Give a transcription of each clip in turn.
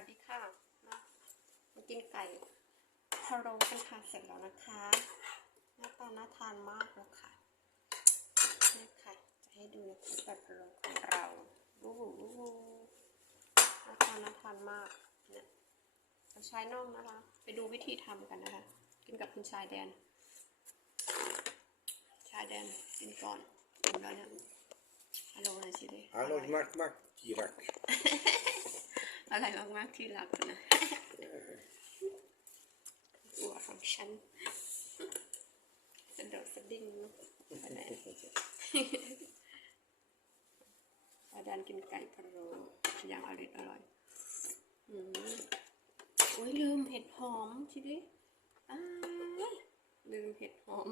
วัสดีค่ะมามากินไก่พะโล้กันค่ะเสร็จแล้วนะคะหน้าตาน่าทานมากเลยค่ะนี่ค่ะ จะให้ดูนะคะไก่พะโล้ของเราวู้วู้วู้วู้หน้าตาน่าทานมากเนี่ยเราใช้น่องนะคะ ไปดูวิธีทำกันนะคะ กินกับคุณชายแดน ชายแดนกินก่อนกินแล้วเนี่ยฮัลโหลหน่อยสิเลย Hallo, mak, mak, Irak. อะไรมากๆที่รักนะตัวของฉันสะดดสะดิ้งอะไรอาดานกินไก่พะโล้อย่างอร่อยอร่อยอืมโอ้ยลืมเห็ดหอมชิดิอ้ายลืมเห็ดหอม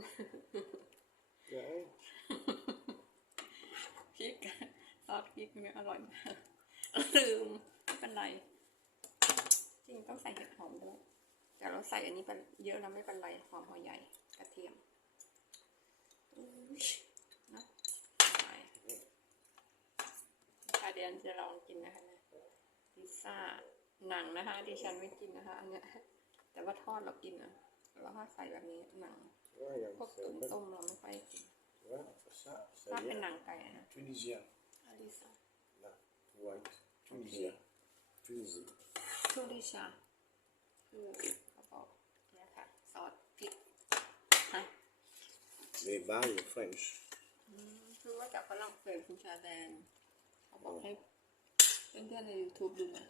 Ja, พริกซอสพริกเนี่ยอร่อยมากลืม ไม่เป็นไร จริงต้องใส่เห็ดหอมด้วย แต่เราใส่อันนี้ไปเยอะแล้วไม่เป็นไรหอมหัวใหญ่กระเทียมอุ๊ยนะอร่อยชาเดียนจะลองกินนะคะเนี่ยพิซซ่าหนังนะคะดิฉันไม่กินนะคะอันเนี้ยแต่ว่าทอดเรากินนะแล้วถ้าใส่แบบนี้หนัง ja, ja, พวกตุ๋นต้มเราไม่ค่อยกิน ja, ça, ถ้า ça เป็น y หนั est. งไก่อะนะ Tunisien, อลิซา là, white, Tunisien, Tunisie. ทูดิชาคือเขาบอกเนี่ยค่ะซอสพริกฮะ Les balles, French. อืมคือว่าจากฝรั่งเศสคุณชาแดนเขาบอกให้เพื่อนๆใน YouTube ดูนะ